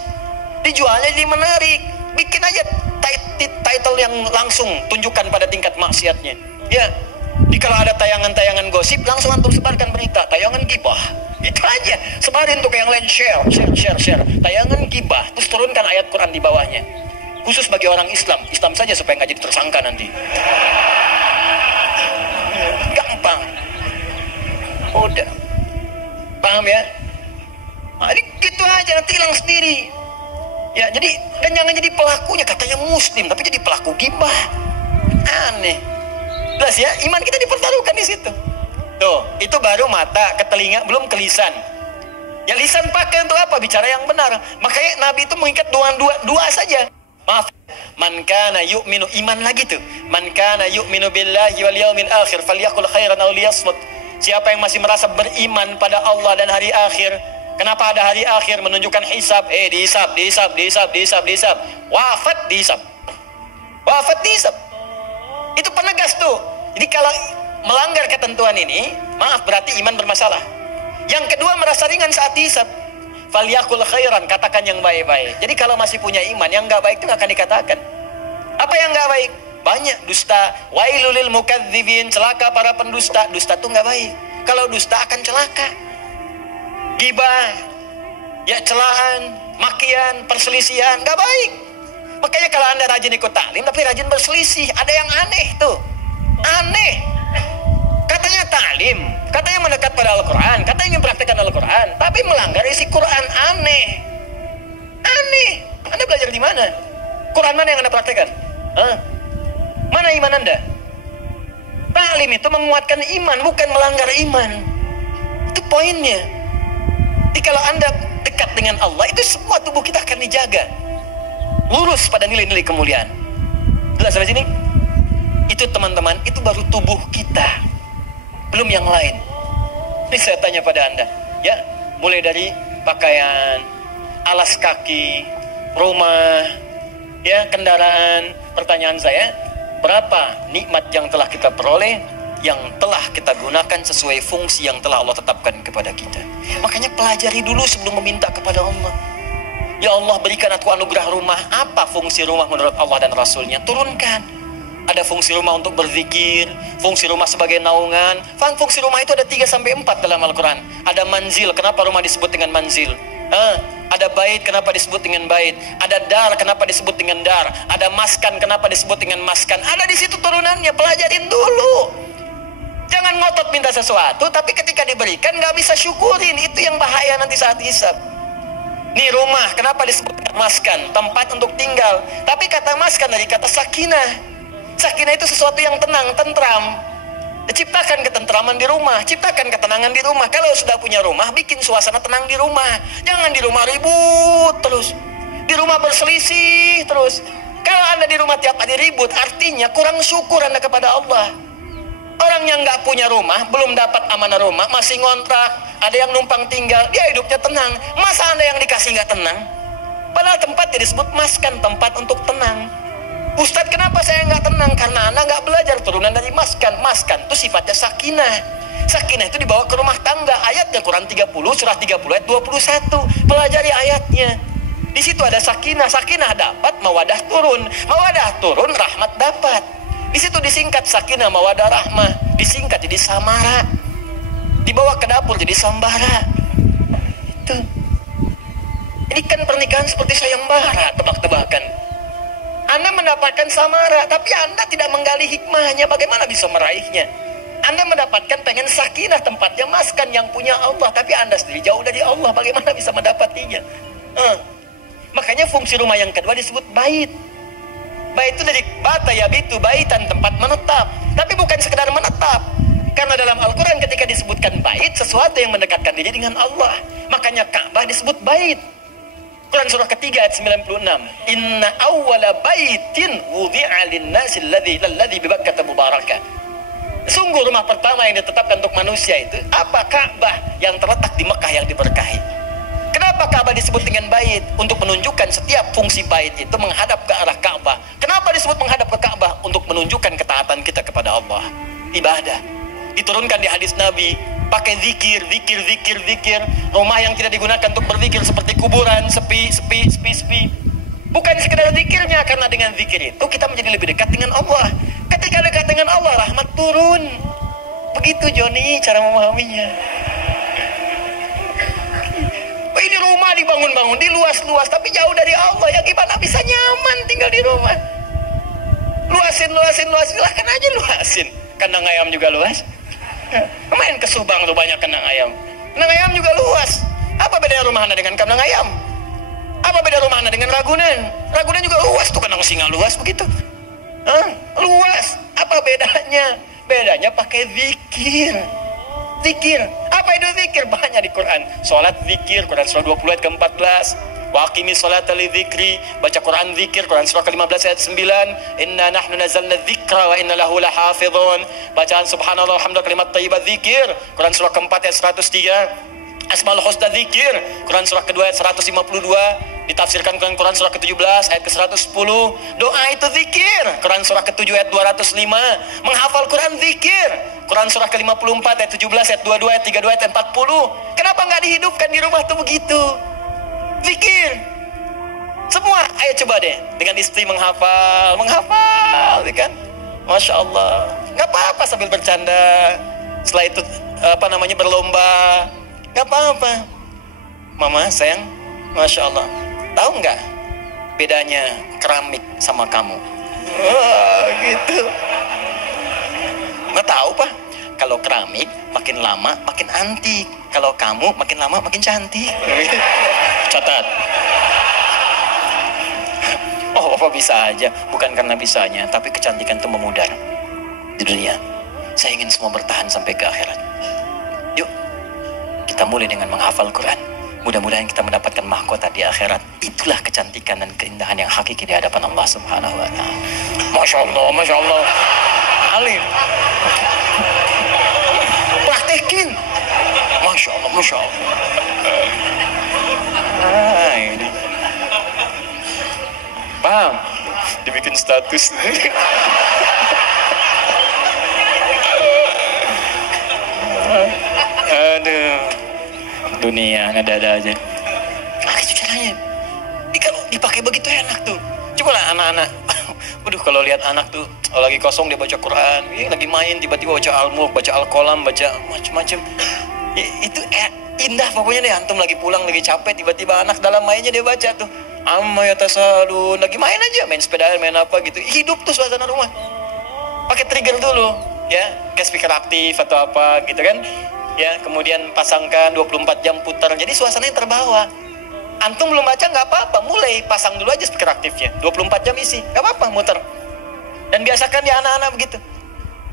Dijualnya jadi menarik. Bikin aja title yang langsung tunjukkan pada tingkat maksiatnya. Ya, jadi kalau ada tayangan-tayangan gosip, langsung antum sebarkan berita. Tayangan gibah. Itu aja. Sebarin tuh ke yang lain, share. Tayangan gibah. Terus turunkan ayat Quran di bawahnya. Khusus bagi orang Islam. Islam saja supaya nggak jadi tersangka nanti. Gampang. Udah. Paham ya? Nah, gitu aja, nanti hilang sendiri. Ya, jadi dan jangan jadi pelakunya, katanya muslim tapi jadi pelaku gibah. Aneh. Jelas ya, iman kita dipertaruhkan di situ. Tuh, itu baru mata, ke telinga, belum ke lisan. Ya lisan pakai untuk apa? Bicara yang benar. Makanya Nabi itu mengikat dua saja. Maaf. Man kana yu'minu, iman lagi tuh. Man kana yu'minu billahi wal yawmil akhir falyaqul khairan aw liyasmut. Siapa yang masih merasa beriman pada Allah dan hari akhir. Kenapa ada hari akhir? Menunjukkan hisab. Dihisab. Wafat dihisab. Itu penegas tuh. Jadi kalau melanggar ketentuan ini, maaf, berarti iman bermasalah. Yang kedua, merasa ringan saat dihisab. Falyakul khairan, katakan yang baik-baik. Jadi kalau masih punya iman, yang nggak baik itu nggak akan dikatakan. Apa yang nggak baik? Banyak dusta. Wailul lil mukadzibin, celaka para pendusta. Dusta itu nggak baik. Kalau dusta akan celaka. Gibah, ya celaan, makian, perselisihan, nggak baik. Makanya kalau Anda rajin ikut taklim tapi rajin berselisih, ada yang aneh tuh. Aneh. Katanya taklim, katanya mendekat pada Al-Quran, katanya ingin praktekkan Al-Quran, tapi melanggar isi Quran. Aneh. Anda belajar di mana? Quran mana yang Anda praktekkan? Mana iman Anda? Taklim itu menguatkan iman, bukan melanggar iman. Itu poinnya. Jadi kalau Anda dekat dengan Allah, itu semua tubuh kita akan dijaga lurus pada nilai-nilai kemuliaan. Jelas sampai sini? Itu teman-teman, itu baru tubuh kita, belum yang lain. Ini saya tanya pada Anda, ya, mulai dari pakaian, alas kaki, rumah, ya, kendaraan. Pertanyaan saya, berapa nikmat yang telah kita peroleh, yang telah kita gunakan sesuai fungsi yang telah Allah tetapkan kepada kita. Makanya pelajari dulu sebelum meminta kepada Allah. Ya Allah, berikan aku anugerah rumah. Apa fungsi rumah menurut Allah dan Rasulnya? Turunkan. Ada fungsi rumah untuk berzikir, fungsi rumah sebagai naungan. Fungsi rumah itu ada 3-4 dalam Al-Quran. Ada manzil, kenapa rumah disebut dengan manzil? Ada bait, kenapa disebut dengan bait? Ada dar, kenapa disebut dengan dar? Ada maskan, kenapa disebut dengan maskan? Ada di situ turunannya, pelajarin dulu. Jangan ngotot minta sesuatu, tapi ketika diberikan nggak bisa syukurin. Itu yang bahaya nanti saat hisab. Nih rumah, kenapa disebut maskan? Tempat untuk tinggal. Tapi kata maskan dari kata sakinah. Sakinah itu sesuatu yang tenang, tentram. Ciptakan ketentraman di rumah, ciptakan ketenangan di rumah. Kalau sudah punya rumah, bikin suasana tenang di rumah. Jangan di rumah ribut terus. Di rumah berselisih terus. Kalau Anda di rumah tiap hari ribut, artinya kurang syukur Anda kepada Allah. Orang yang nggak punya rumah, belum dapat amanah rumah, masih ngontrak, ada yang numpang tinggal, dia hidupnya tenang. Masa Anda yang dikasih nggak tenang? Padahal tempatnya disebut maskan, tempat untuk tenang. Ustadz, kenapa saya nggak tenang? Karena Anda nggak belajar turunan dari maskan. Maskan itu sifatnya sakinah. Sakinah itu dibawa ke rumah tangga. Ayatnya Quran 30, surah 30 ayat 21. Pelajari ayatnya. Di situ ada sakinah. Sakinah dapat, mawadah turun. Mawadah turun, rahmat dapat. Di situ disingkat sakinah, mawadah, rahmah. Disingkat jadi samara. Dibawa ke dapur jadi sambara. Itu. Ini kan pernikahan seperti sayembara, tebak-tebakan. Anda mendapatkan samara, tapi Anda tidak menggali hikmahnya. Bagaimana bisa meraihnya? Anda mendapatkan pengen sakinah, tempatnya maskan yang punya Allah, tapi Anda sendiri jauh dari Allah. Bagaimana bisa mendapatinya? Makanya fungsi rumah yang kedua disebut bait. Bait itu dari bata yabitu, baitan, tempat menetap. Tapi bukan sekedar menetap. Karena dalam Al-Quran ketika disebutkan bait, sesuatu yang mendekatkan diri dengan Allah. Makanya Ka'bah disebut bait. Quran surah ketiga ayat 96. Inna awwala baitin wudi'a lin-nasi alladzi bi Bakkah mubarakah. Sungguh rumah pertama yang ditetapkan untuk manusia itu apa? Ka'bah yang terletak di Mekah yang diberkahi. Kenapa Ka'bah disebut dengan bait? Untuk menunjukkan setiap fungsi bait itu menghadap ke arah Ka'bah. Kenapa disebut menghadap ke Ka'bah? Untuk menunjukkan ketaatan kita kepada Allah. Ibadah. Diturunkan di hadis Nabi, pakai zikir. Rumah yang tidak digunakan untuk berzikir seperti kuburan, sepi. Bukan sekedar zikirnya, karena dengan zikir itu kita menjadi lebih dekat dengan Allah. Ketika dekat dengan Allah, rahmat turun. Begitu Joni cara memahaminya. Ini rumah dibangun-bangun, diluas-luas, tapi jauh dari Allah. Ya gimana bisa nyaman tinggal di rumah? Luasin. Silahkan aja luasin. Kandang ayam juga luas. Main ke Subang tuh banyak kandang ayam. Kandang ayam juga luas. Apa bedanya rumah Anda dengan kandang ayam? Apa beda rumah anda dengan Ragunan? Ragunan juga luas tuh, Kandang Singa luas begitu. Luas. Apa bedanya? Bedanya pakai zikir. Zikir. Apa itu zikir? Banyak di Quran. Salat zikir, Quran surah 20 ayat ke-14. Wa aqimis salata li dzikri, baca Quran zikir, Quran surah ke-15 ayat 9. Inna nahnu nazzalna dzikra wa inna lahu lahafizun. Bacaan subhanallah alhamdulillah kalimat thayyibat zikir, Quran surah ke-4 ayat 103. Asmaul Husna zikir, Quran surah kedua ayat 152. Ditafsirkan dengan Quran surah ke-17 ayat ke-110. Doa itu zikir, Quran surah ke-7 ayat 205. Menghafal Quran zikir, Quran surah ke-54 ayat 17 ayat 22 ayat 32 ayat 40. Kenapa nggak dihidupkan di rumah tuh begitu? Zikir. Semua, ayo coba deh dengan istri menghafal, kan? Masya Allah. Nggak apa-apa sambil bercanda. Setelah itu berlomba. Nggak apa-apa. Mama sayang, Masya Allah. Tahu nggak bedanya keramik sama kamu? Gitu. Nggak tahu Pak. Kalau keramik makin lama makin antik. Kalau kamu makin lama makin cantik. Catat. Oh, Bapak bisa aja. Bukan karena bisanya, tapi kecantikan itu memudar di dunia. Saya ingin semua bertahan sampai ke akhirat. Yuk, kita mulai dengan menghafal Quran. Mudah-mudahan kita mendapatkan mahkota di akhirat. Itulah kecantikan dan keindahan yang hakiki di hadapan Allah Subhanahu wa Ta'ala. Masya Allah, Masya Allah. Alim. Praktekin. Masya Allah, Masya Allah. Ini. Paham? Dibikin status. Aduh. Dunia ada-ada aja. Itu caranya. Ini kalau dipakai begitu enak tuh. Coba lah anak-anak. Waduh, kalau lihat anak tuh lagi kosong dia baca Quran, lagi main tiba-tiba baca Al-Mulk, baca Al-Qalam, baca macam-macam. Itu indah pokoknya deh. Antum lagi pulang lagi capek, tiba-tiba anak dalam mainnya dia baca tuh. Amma yatasalun, lagi main aja, main sepeda, main apa gitu. Hidup tuh suasana rumah. Pakai trigger dulu, ya, kayak speaker aktif atau apa gitu kan. Ya, kemudian pasangkan 24 jam putar. Jadi suasananya terbawa. Antum belum baca nggak apa-apa, mulai pasang dulu aja speaker aktifnya. 24 jam isi, nggak apa-apa muter. Dan biasakan ya anak-anak begitu.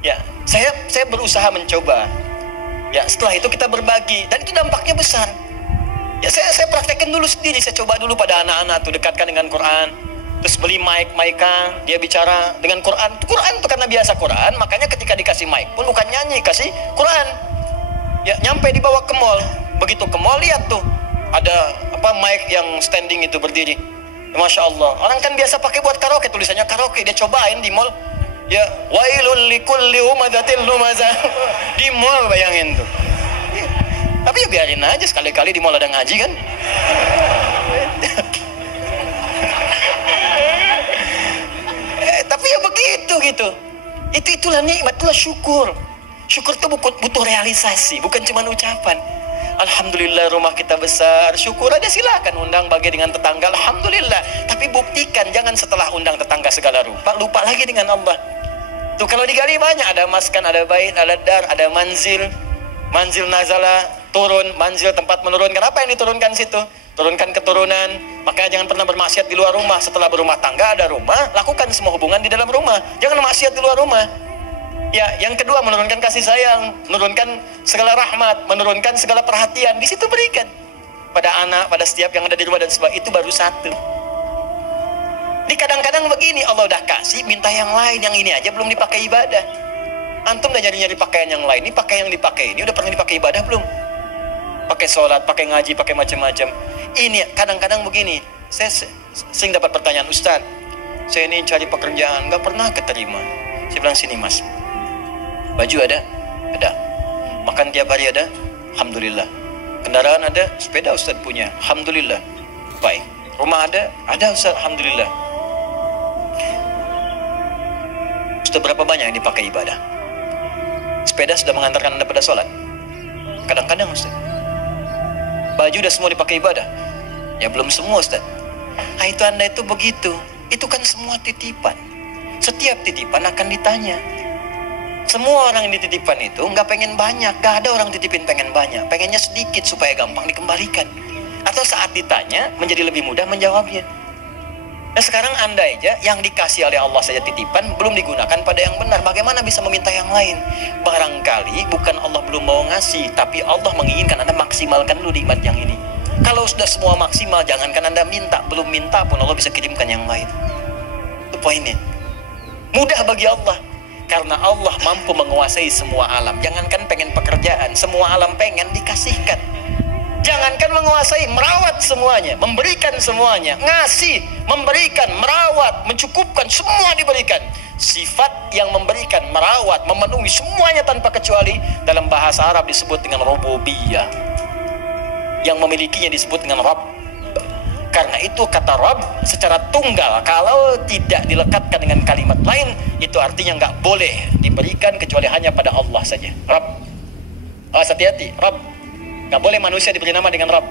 Ya, saya berusaha mencoba. Ya, setelah itu kita berbagi dan itu dampaknya besar. Ya, saya praktekin dulu sendiri, saya coba dulu pada anak-anak tuh, dekatkan dengan Quran. Terus beli mic-an, dia bicara dengan Quran. Quran tuh karena biasa Quran, makanya ketika dikasih mic pun bukan nyanyi, kasih Quran. Ya, nyampe dibawa ke mall. Begitu ke mall lihat tuh ada mic yang standing itu berdiri. Ya, Masya Allah. Orang kan biasa pakai buat karaoke, tulisannya karaoke, dia cobain di mall. Ya, wailul likulli humadzatil lumazah. Di mall bayangin tuh. Ya. Tapi ya biarin aja, sekali-kali di mall ada ngaji kan. Tapi ya begitu gitu. Itulah nikmat, itulah syukur. Syukur itu butuh realisasi, bukan cuma ucapan. Alhamdulillah rumah kita besar, syukur aja, silakan undang bagi dengan tetangga, alhamdulillah. Tapi buktikan, jangan setelah undang tetangga segala rupa, lupa lagi dengan Allah. Tuh kalau digali banyak, ada maskan, ada bait, ada dar, ada manzil nazala, turun, manzil tempat menurunkan. Apa yang diturunkan situ? Turunkan keturunan. Makanya jangan pernah bermaksiat di luar rumah. Setelah berumah tangga ada rumah, lakukan semua hubungan di dalam rumah. Jangan maksiat di luar rumah. Ya, yang kedua menurunkan kasih sayang, menurunkan segala rahmat, menurunkan segala perhatian. Di situ berikan pada anak, pada setiap yang ada di rumah dan sebagainya. Itu baru satu. Di kadang-kadang begini, Allah udah kasih, minta yang lain, yang ini aja belum dipakai ibadah. Antum udah nyari-nyari pakaian yang lain, ini pakaian yang dipakai ini udah pernah dipakai ibadah belum? Pakai sholat, pakai ngaji, pakai macam-macam. Ini kadang-kadang begini, saya sering dapat pertanyaan, Ustaz, saya ini cari pekerjaan, nggak pernah keterima. Saya bilang, sini mas, baju ada? Ada. Makan tiap hari ada? Alhamdulillah. Kendaraan ada? Sepeda Ustaz punya? Alhamdulillah. Baik. Rumah ada? Ada Ustaz, alhamdulillah. Sudah berapa banyak yang dipakai ibadah? Sepeda sudah mengantarkan Anda pada sholat? Kadang-kadang Ustaz. Baju udah semua dipakai ibadah? Ya belum semua Ustaz. Nah, itu Anda itu begitu. Itu kan semua titipan. Setiap titipan akan ditanya. Semua orang yang dititipkan itu nggak pengen banyak. Gak ada orang titipin pengen banyak. Pengennya sedikit supaya gampang dikembalikan. atau saat ditanya menjadi lebih mudah menjawabnya. Nah sekarang Anda aja yang dikasih oleh Allah saja titipan belum digunakan pada yang benar, bagaimana bisa meminta yang lain? Barangkali bukan Allah belum mau ngasih, tapi Allah menginginkan Anda maksimalkan dulu nikmat yang ini. Kalau sudah semua maksimal, jangankan Anda minta, belum minta pun Allah bisa kirimkan yang lain. Itu poinnya. Mudah bagi Allah, karena Allah mampu menguasai semua alam. Jangankan pengen pekerjaan, semua alam pengen dikasihkan. Jangankan menguasai, merawat semuanya, memberikan semuanya, ngasih, memberikan, merawat, mencukupkan, semua diberikan. Sifat yang memberikan, merawat, memenuhi semuanya tanpa kecuali dalam bahasa Arab disebut dengan rububiyah. Yang memilikinya disebut dengan Rabb. Karena itu kata Rabb secara tunggal, kalau tidak dilekatkan dengan kalimat lain, itu artinya nggak boleh diberikan kecuali hanya pada Allah saja. Rabb. Awas hati-hati, Rabb. Gak boleh manusia diberi nama dengan Rabb,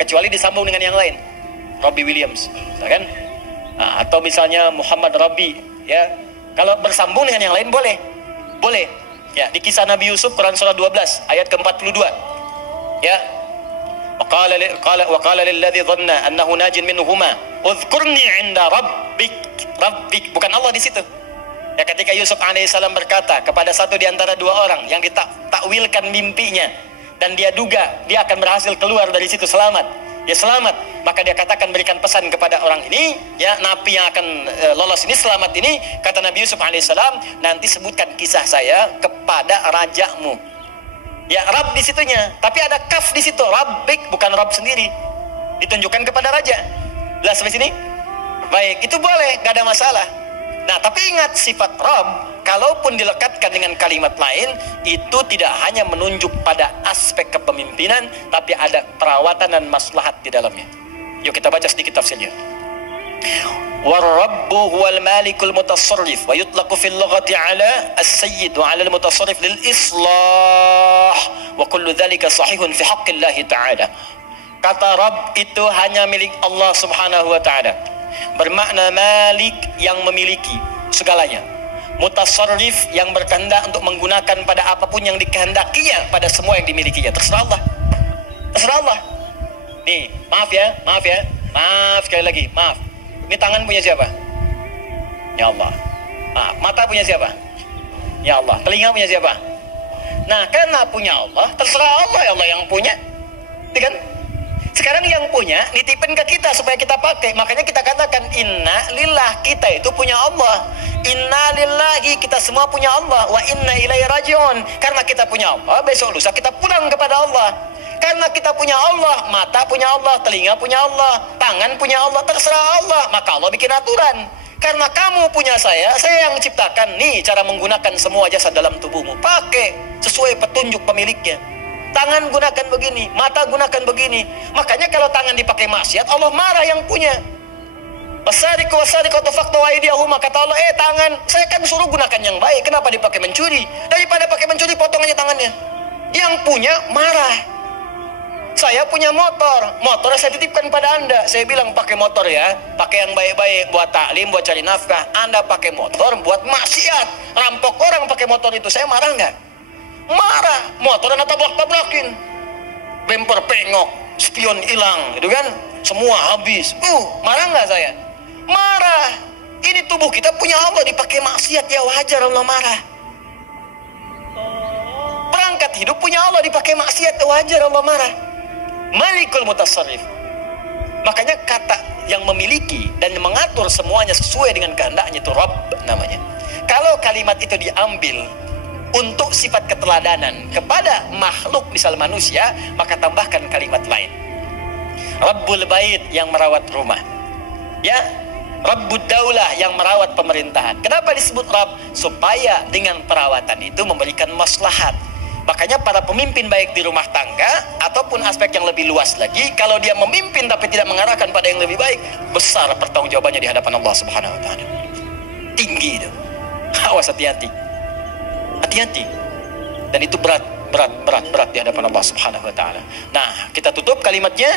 kecuali disambung dengan yang lain. Robbie Williams, kan? Nah, atau misalnya Muhammad Rabbi, ya. Kalau bersambung dengan yang lain boleh. Boleh. Ya, di kisah Nabi Yusuf Quran surah 12 ayat ke-42. Ya. Wa qala lilladzi dhanna annahu najin minhuma udhkurni 'inda rabbik. Bukan Allah di situ. Ya, ketika Yusuf alaihissalam berkata kepada satu di antara dua orang yang ditakwilkan mimpinya, dan dia duga dia akan berhasil keluar dari situ selamat, ya selamat, maka dia katakan berikan pesan kepada orang ini, ya napi yang akan lolos ini, selamat ini, kata Nabi Yusuf alaihissalam, nanti sebutkan kisah saya kepada rajamu. Ya Rabb di situnya, tapi ada kaf di situ, Rabbik, bukan Rabb sendiri, ditunjukkan kepada raja. Jelas sampai sini? Baik, itu boleh, gak ada masalah. Nah, tapi ingat sifat Rabb, kalaupun dilekatkan dengan kalimat lain, itu tidak hanya menunjuk pada aspek kepemimpinan, tapi ada perawatan dan maslahat di dalamnya. Yuk kita baca sedikit tafsirnya. War-Rabbu huwal malikul mutasarrif wa yutlaqu fil lughati ala as-sayyid wa ala al-mutasarrif lil islah wa kullu dhalika sahihun fi haqqillah ta'ala. Kata Rabb itu hanya milik Allah Subhanahu wa ta'ala. Bermakna malik yang memiliki segalanya, mutasarrif yang berkehendak untuk menggunakan pada apapun yang dikehendakinya pada semua yang dimilikinya. Terserah Allah. Terserah Allah. Nih, maaf sekali lagi, maaf. Ini tangan punya siapa? Ya Allah. Mata punya siapa? Ya Allah. Telinga punya siapa? Nah, karena punya Allah, terserah Allah, ya Allah yang punya. Itu kan? Sekarang yang punya nitipin ke kita supaya kita pakai. Makanya kita katakan inna lillah, kita itu punya Allah. Inna lillahi, kita semua punya Allah. Wa inna ilaihi rajiun. Karena kita punya Allah, besok lusa kita pulang kepada Allah. Karena kita punya Allah, mata punya Allah, telinga punya Allah, tangan punya Allah, terserah Allah. Maka Allah bikin aturan. Karena kamu punya saya yang ciptakan. Nih cara menggunakan semua jasad dalam tubuhmu. Pakai sesuai petunjuk pemiliknya. Tangan gunakan begini, mata gunakan begini. Makanya kalau tangan dipakai maksiat, Allah marah yang punya. Wasariqu wasariqatu faqtu aydiyahuma, kata Allah, tangan saya kan suruh gunakan yang baik, kenapa dipakai mencuri? Daripada pakai mencuri, potong aja tangannya. Yang punya marah. Saya punya motor saya titipkan pada Anda. Saya bilang pakai motor ya, pakai yang baik-baik buat taklim, buat cari nafkah. Anda pakai motor buat maksiat, rampok orang pakai motor itu, saya marah nggak? Marah. Motor Anda tabrak-tabrakin, bemper pengok, spion hilang, gitu kan? Semua habis. Marah nggak saya? Marah. Ini tubuh kita punya Allah, dipakai maksiat, ya wajar Allah marah. Perangkat hidup punya Allah, dipakai maksiat, wajar Allah marah. Malikul mutasarrif. Makanya kata yang memiliki dan mengatur semuanya sesuai dengan kehendaknya itu Rabb namanya. Kalau kalimat itu diambil untuk sifat keteladanan kepada makhluk misal manusia, maka tambahkan kalimat lain. Rabbul bait yang merawat rumah. Ya, Rabbud daulah yang merawat pemerintahan. Kenapa disebut Rabb? Supaya dengan perawatan itu memberikan maslahat. Makanya para pemimpin baik di rumah tangga ataupun aspek yang lebih luas lagi, kalau dia memimpin tapi tidak mengarahkan pada yang lebih baik, besar pertanggungjawabannya di hadapan Allah Subhanahu wa taala. Tinggi itu. Awas, hati-hati. Hati-hati. Dan itu berat di hadapan Allah Subhanahu wa taala. Nah, kita tutup kalimatnya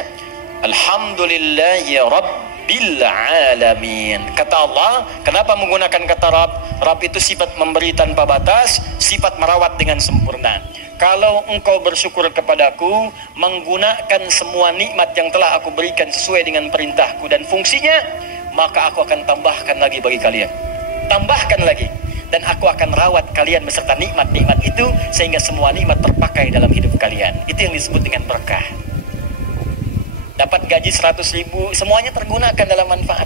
Alhamdulillahi Rabbil Alamin. Kata Allah, kenapa menggunakan kata Rabb? Rabb itu sifat memberi tanpa batas, sifat merawat dengan sempurna. kalau engkau bersyukur kepadaku, menggunakan semua nikmat yang telah aku berikan sesuai dengan perintahku dan fungsinya, maka aku akan tambahkan lagi bagi kalian. Tambahkan lagi. Dan aku akan rawat kalian beserta nikmat-nikmat itu, sehingga semua nikmat terpakai dalam hidup kalian. Itu yang disebut dengan berkah. Dapat gaji 100.000, semuanya tergunakan dalam manfaat.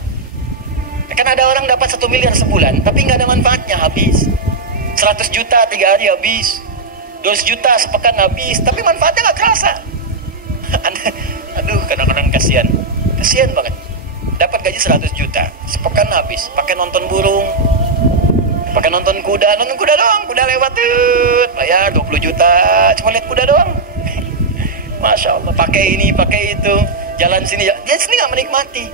Kan ada orang dapat 1 miliar sebulan, tapi nggak ada manfaatnya, habis. 100 juta 3 hari habis. 200 juta sepekan habis, tapi manfaatnya nggak kerasa. Aduh, kadang-kadang kasihan banget. Dapat gaji 100 juta, sepekan habis, pakai nonton burung, pakai nonton kuda doang, kuda lewat tuh, bayar 20 juta, cuma lihat kuda doang. Masya Allah, pakai ini, pakai itu, jalan sini, dia sini nggak menikmati.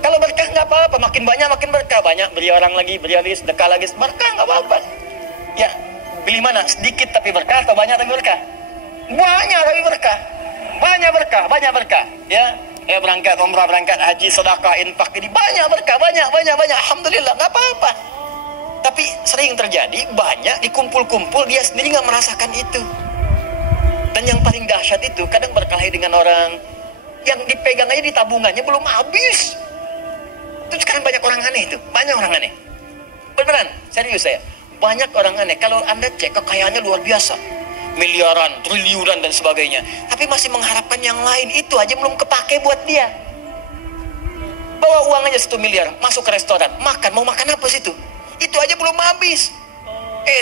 Kalau berkah nggak apa-apa, makin banyak makin berkah, banyak beri orang lagi, beri lagi, sedekah lagi, berkah nggak apa-apa. Ya, pilih mana? Sedikit tapi berkah atau banyak tapi berkah? Banyak tapi berkah. Banyak berkah. Ya, berangkat umrah, berangkat haji, sedekah, infak, ini banyak berkah, banyak. Alhamdulillah, nggak apa-apa. Tapi sering terjadi banyak dikumpul-kumpul, dia sendiri nggak merasakan itu. Dan yang paling dahsyat itu kadang berkelahi dengan orang yang dipegang aja di tabungannya belum habis. Itu sekarang banyak orang aneh itu, banyak orang aneh. Beneran, serius saya. Banyak orang aneh. Kalau Anda cek kekayaannya luar biasa, miliaran, triliunan dan sebagainya, tapi masih mengharapkan yang lain, itu aja belum kepake buat dia. Bawa uang aja 1 miliar, masuk ke restoran, makan, mau makan apa situ? Itu aja belum habis.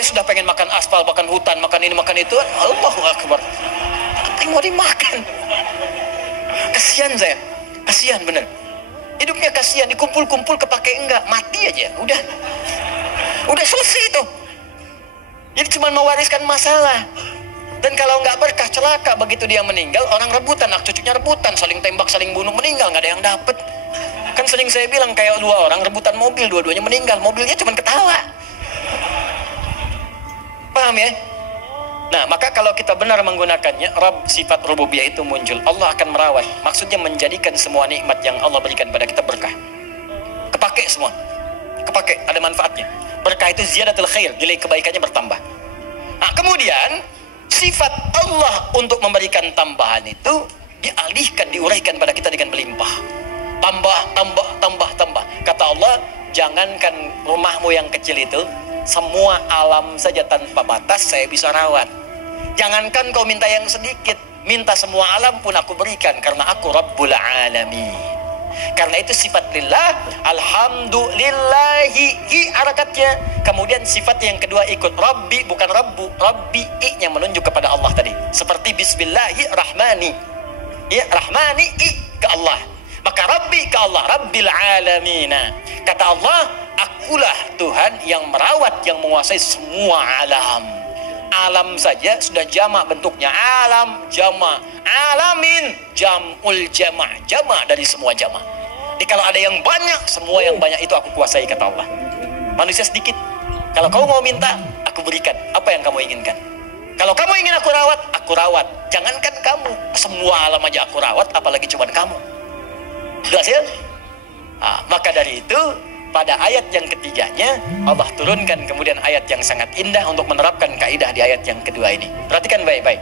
Sudah pengen makan aspal, makan hutan, makan ini, makan itu. Allahu Akbar. Apa yang mau dimakan? Kasihan saya, kasihan bener. Hidupnya kasihan, dikumpul-kumpul kepake enggak, mati aja, udah selesai itu. Jadi cuma mewariskan masalah. Dan kalau nggak berkah, celaka. Begitu dia meninggal, orang rebutan, anak cucunya rebutan, saling tembak, saling bunuh, meninggal, nggak ada yang dapet. Kan sering saya bilang, kayak 2 orang rebutan mobil, dua-duanya meninggal, mobilnya cuma ketawa. Paham ya? Nah, maka kalau kita benar menggunakannya, sifat rububiyah itu muncul. Allah akan merawat. Maksudnya menjadikan semua nikmat yang Allah berikan pada kita berkah. Kepake semua. Kepake, ada manfaatnya. Berkah itu ziyadatul khair, nilai kebaikannya bertambah. Nah, kemudian sifat Allah untuk memberikan tambahan itu dialihkan, diuraikan pada kita dengan melimpah. Tambah. Kata Allah, jangankan rumahmu yang kecil itu, semua alam saja tanpa batas saya bisa rawat. Jangankan kau minta yang sedikit, minta semua alam pun aku berikan, karena aku Rabbul Alamin. Karena itu sifat lillah, alhamdulillahi, harakatnya. Kemudian sifat yang kedua ikut Rabbi, bukan Rabbu, Rabbi yang menunjuk kepada Allah tadi. Seperti Bismillahirrahmani, ya, Rahmani ke Allah. Maka Rabbi ke Allah, Rabbil Alamin. Kata Allah, akulah Tuhan yang merawat, yang menguasai semua alam. Alam saja sudah jamak bentuknya, alam jamak, alamin jamul jamak dari semua jamak. Jadi kalau ada yang banyak, semua yang banyak itu aku kuasai, kata Allah. Manusia sedikit, kalau kau mau minta, aku berikan apa yang kamu inginkan. Kalau kamu ingin aku rawat. Jangankan kamu, semua alam aja aku rawat, apalagi cuma kamu. Jelas ya? Maka dari itu, pada ayat yang ketiganya, Allah turunkan kemudian ayat yang sangat indah untuk menerapkan kaidah di ayat yang kedua ini. Perhatikan baik-baik.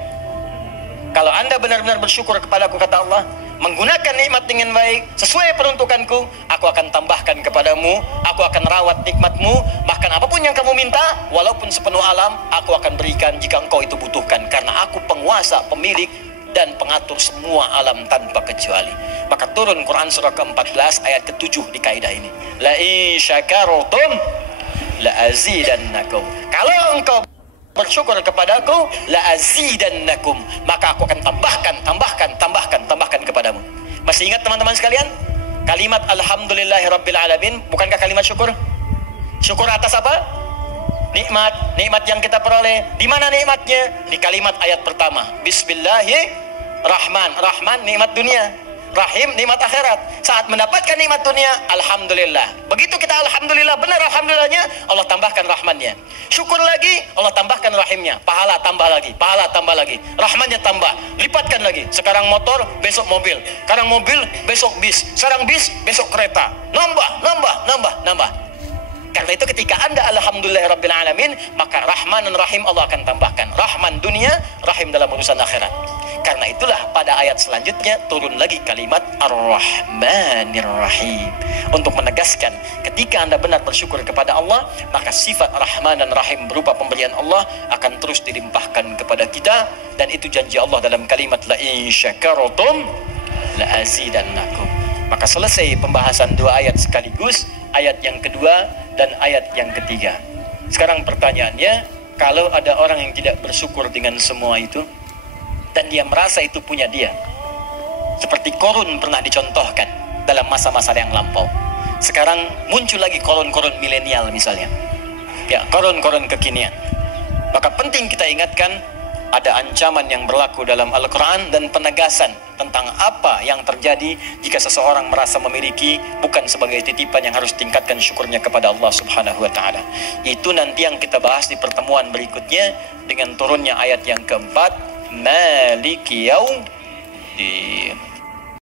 Kalau Anda benar-benar bersyukur kepadaku, kata Allah, menggunakan nikmat dengan baik, sesuai peruntukanku, aku akan tambahkan kepadamu, aku akan rawat nikmatmu, bahkan apapun yang kamu minta, walaupun sepenuh alam, aku akan berikan jika engkau itu butuhkan, karena aku penguasa, pemilik, dan pengatur semua alam tanpa kecuali. Maka turun Quran surah ke-14 ayat ke-7 di kaidah ini. La in syakartum la azidannakum. Kalau engkau bersyukur kepadaku, la azidannakum, maka aku akan tambahkan kepadamu. Masih ingat teman-teman sekalian? Kalimat alhamdulillahirabbil alamin, bukankah kalimat syukur? Syukur atas apa? Nikmat yang kita peroleh. Di mana nikmatnya? Di kalimat ayat pertama. Bismillahirrahman, nikmat dunia. Rahim, nikmat akhirat. Saat mendapatkan nikmat dunia, alhamdulillah. Begitu kita alhamdulillah, benar alhamdulillahnya, Allah tambahkan rahmannya. Syukur lagi, Allah tambahkan rahimnya. Pahala tambah lagi, rahmannya tambah, lipatkan lagi. Sekarang motor, besok mobil. Sekarang mobil, besok bis. Sekarang bis, besok kereta. Nambah. Karena itu ketika Anda alhamdulillahirabbil alamin, maka Rahman dan Rahim Allah akan tambahkan. Rahman dunia, Rahim dalam urusan akhirat. Karena itulah pada ayat selanjutnya turun lagi kalimat Ar-Rahmanir Rahim untuk menegaskan ketika Anda benar bersyukur kepada Allah, maka sifat Rahman dan Rahim berupa pemberian Allah akan terus dilimpahkan kepada kita, dan itu janji Allah dalam kalimat la in syakartum la azidannakum. Maka selesai pembahasan dua ayat sekaligus, ayat yang kedua dan ayat yang ketiga. Sekarang pertanyaannya, kalau ada orang yang tidak bersyukur dengan semua itu dan dia merasa itu punya dia, seperti Korun pernah dicontohkan dalam masa-masa yang lampau. Sekarang muncul lagi korun-korun milenial misalnya, ya, korun-korun kekinian. Maka penting kita ingatkan, ada ancaman yang berlaku dalam Al-Quran dan penegasan tentang apa yang terjadi jika seseorang merasa memiliki bukan sebagai titipan yang harus tingkatkan syukurnya kepada Allah Subhanahu wa Ta'ala. Itu nanti yang kita bahas di pertemuan berikutnya dengan turunnya ayat yang keempat, Maliki Yaumiddin.